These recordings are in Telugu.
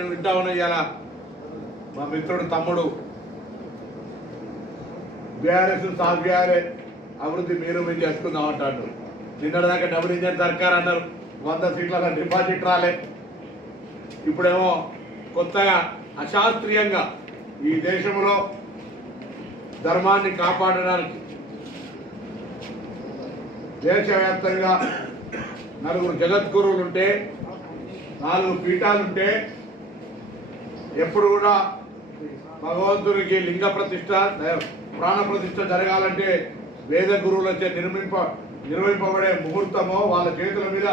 వింటా ఉన్నా ఇవాళ మా మిత్రుడు తమ్ముడు. బీఆర్ఎస్ సాఫ్ బీఆర్ఏ అభివృద్ధి మీరు మీరు చేసుకుందాం అంటాడు. నిన్నటిదాకా డబుల్ ఇంజన్ సర్కార్ అన్నారు. వంద సీట్ల డిపాజిట్ రాలే. ఇప్పుడేమో కొత్తగా అశాస్త్రీయంగా ఈ దేశంలో ధర్మాన్ని కాపాడడానికి దేశవ్యాప్తంగా నలుగురు జగద్గురువులుంటే నాలుగు పీఠాలుంటే ఎప్పుడు కూడా భగవంతునికి లింగ ప్రతిష్ట ప్రాణ ప్రతిష్ట జరగాలంటే వేద గురువులచే నిర్మింప నిర్వహింపబడే ముహూర్తమో వాళ్ళ చేతుల మీద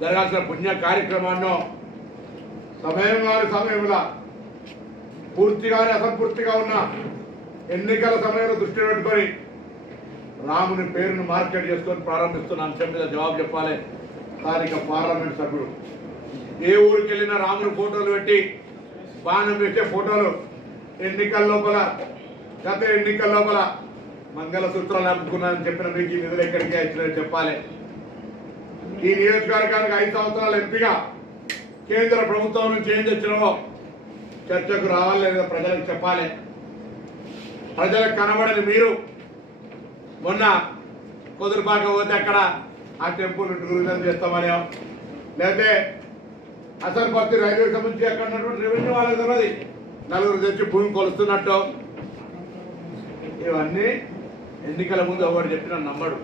జరగాల్సిన పుణ్య కార్యక్రమాన్నో సమయం వారి సమయంలో పూర్తిగానే అసంపూర్తిగా ఉన్న ఎన్నికల సమయంలో దృష్టి పెట్టుకొని రాముని పేరును మార్కెట్ చేసుకొని ప్రారంభిస్తున్న అంశం మీద జవాబు చెప్పాలి. స్థానిక పార్లమెంట్ సభ్యుడు. ఏ ఊరికి వెళ్ళినా రాముని ఫోటోలు పెట్టి బాణం పెట్టే ఫోటోలు ఎన్నికల లోపల గత ఎన్నికల లోపల మంగళసూత్రాలు అమ్ముకున్నానని చెప్పిన మీకు ఈ నిధులు ఎక్కడికి వచ్చినాయని చెప్పాలి. ఈ నియోజకవర్గానికి ఐదు సంవత్సరాల ఎంపీగా కేంద్ర ప్రభుత్వం నుంచి ఏం తెచ్చినామో చర్చకు రావాలి లేదా ప్రజలకు చెప్పాలి. ప్రజలకు కనబడని మీరు మొన్న కుదురుపాక పోతే అక్కడ ఆ టెంపుల్ టూరిజం చేస్తామనే లేకపోతే అసలు పత్తి రైల్వే సంబంధించి అక్కడ రెవెన్యూ వాళ్ళకి తెలియదు నలుగురు తెచ్చి భూమి కొలుస్తున్నట్టు. ఇవన్నీ ఎన్నికల ముందు ఎవరు చెప్పిన నమ్మడు.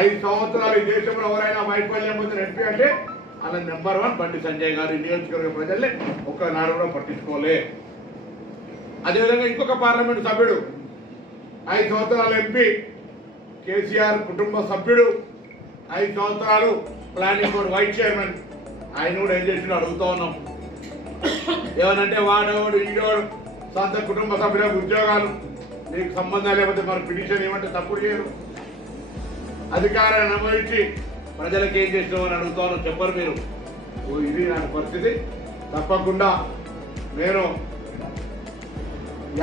ఐదు సంవత్సరాలు ఈ దేశంలో ఎవరైనా వైఫల్యం పొందిన ఎంపీ అంటే అలా నెంబర్ వన్ బండి సంజయ్ గారు ఈ నియోజకవర్గ ప్రజల్ని ఒక్కనాడు కూడా పట్టించుకోలే. అదేవిధంగా ఇంకొక పార్లమెంట్ సభ్యుడు ఐదు సంవత్సరాల ఎంపీ కేసీఆర్ కుటుంబ సభ్యుడు ఐదు సంవత్సరాలు ప్లానింగ్ బోర్డు వైస్ చైర్మన్. ఆయన కూడా ఏం చేసినా అడుగుతా ఉన్నాం. ఏమనంటే వాడేవాడు ఈడేవాడు? సొంత కుటుంబ సభ్యులకు ఉద్యోగాలు నీకు సంబంధం లేకపోతే మరి పిటిషన్ ఏమంటే తప్పుడు చేయరు. అధికారాన్ని అనుభవించి ప్రజలకు ఏం చేసినామని అని ఉన్నాం. చెప్పరు మీరు. ఓ ఇది నా పరిస్థితి. తప్పకుండా నేను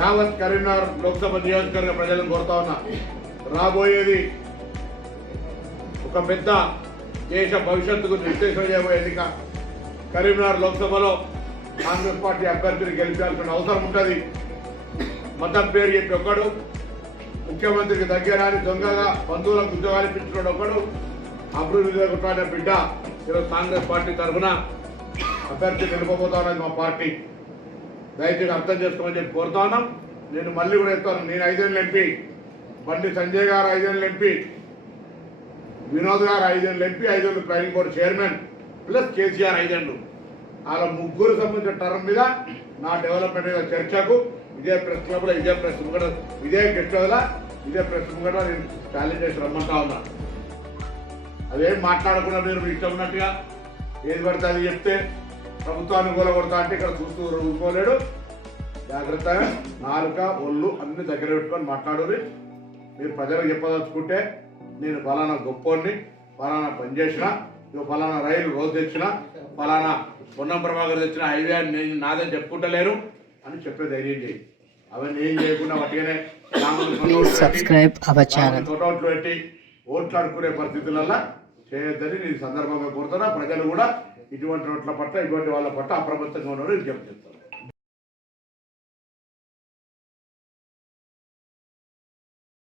యావత్ కరీంనగర్ లోక్సభ నియోజకవర్గ ప్రజలను కోరుతా ఉన్నా. రాబోయేది ఒక పెద్ద దేశ భవిష్యత్తుకు నిర్దేశం చేయబోయే ఎన్నిక కరీంనగర్ లోక్సభలో కాంగ్రెస్ పార్టీ అభ్యర్థిని గెలిపాల్సిన అవసరం ఉంటుంది. మతం పేరు చెప్పి ఒక్కడు ముఖ్యమంత్రికి దగ్గరని దొంగగా బంధువులకు ఉద్యోగాలు ఇప్పించుకోవడం ఒకడు అభివృద్ధి కొట్టాడే బిడ్డ. ఈరోజు కాంగ్రెస్ పార్టీ తరఫున అభ్యర్థి నిలబోతా మా పార్టీ. దయచేసి అర్థం చేసుకోమని చెప్పి కోరుతా ఉన్నాం. నేను మళ్ళీ కూడా చెప్తాను నేను ఐదేళ్ళు ఎంపీ బండి సంజయ్ గారు ఐదేళ్ళు ఎంపీ వినోద్ గారు ఐదేళ్ళు ఎంపీ ఐదేళ్ళు planning board chairman plus KCR ఐదేళ్ళు. అలా ముగ్గురు సంబంధించిన టర్మ్ మీద నా డెవలప్మెంట్ మీద చర్చకు ఇదే ప్రెస్ క్లబ్లో ఇదే ప్రెస్ ముంగడ ఇదే గెస్ట్ ఇదే ప్రెస్ ముంగడ నేను ఛాలెంజ్ చేసి రమ్మంటా ఉన్నా. అదేం మాట్లాడకుండా మీరు ఇష్టం ఉన్నట్టుగా ఏది పడితే అది చెప్తే ప్రభుత్వాన్ని కూలగొడతా అంటే ఇక్కడ చూస్తూ ఊరుకోలేడు. జాగ్రత్తగా నాలుక ఒళ్ళు అన్ని దగ్గర పెట్టుకొని మాట్లాడు మీరు ప్రజలకు చెప్పదలుచుకుంటే నేను ఫలానా గొప్పోడిని ఫలానా పని చేసిన ఇక ఫలానా రైలు రోజు తెచ్చిన ఫలానా పొన్నం ప్రభాకర్ తెచ్చిన హైవే అని నేను నాదని చెప్పుకుంటలేను అని చెప్పే ధైర్యం చేయి. అవన్నీ ఏం చేయకుండా వాటిగానే. ఫోటోట్లు పెట్టి ఓట్లు అడుక్కునే పరిస్థితులలో చేయొద్దని నేను సందర్భంగా కోరుతున్నా. ప్రజలు కూడా ఇటువంటి రోడ్ల పట్ల ఇటువంటి వాళ్ళ పట్ల అప్రమత్తంగా ఉన్నారని చేస్తాను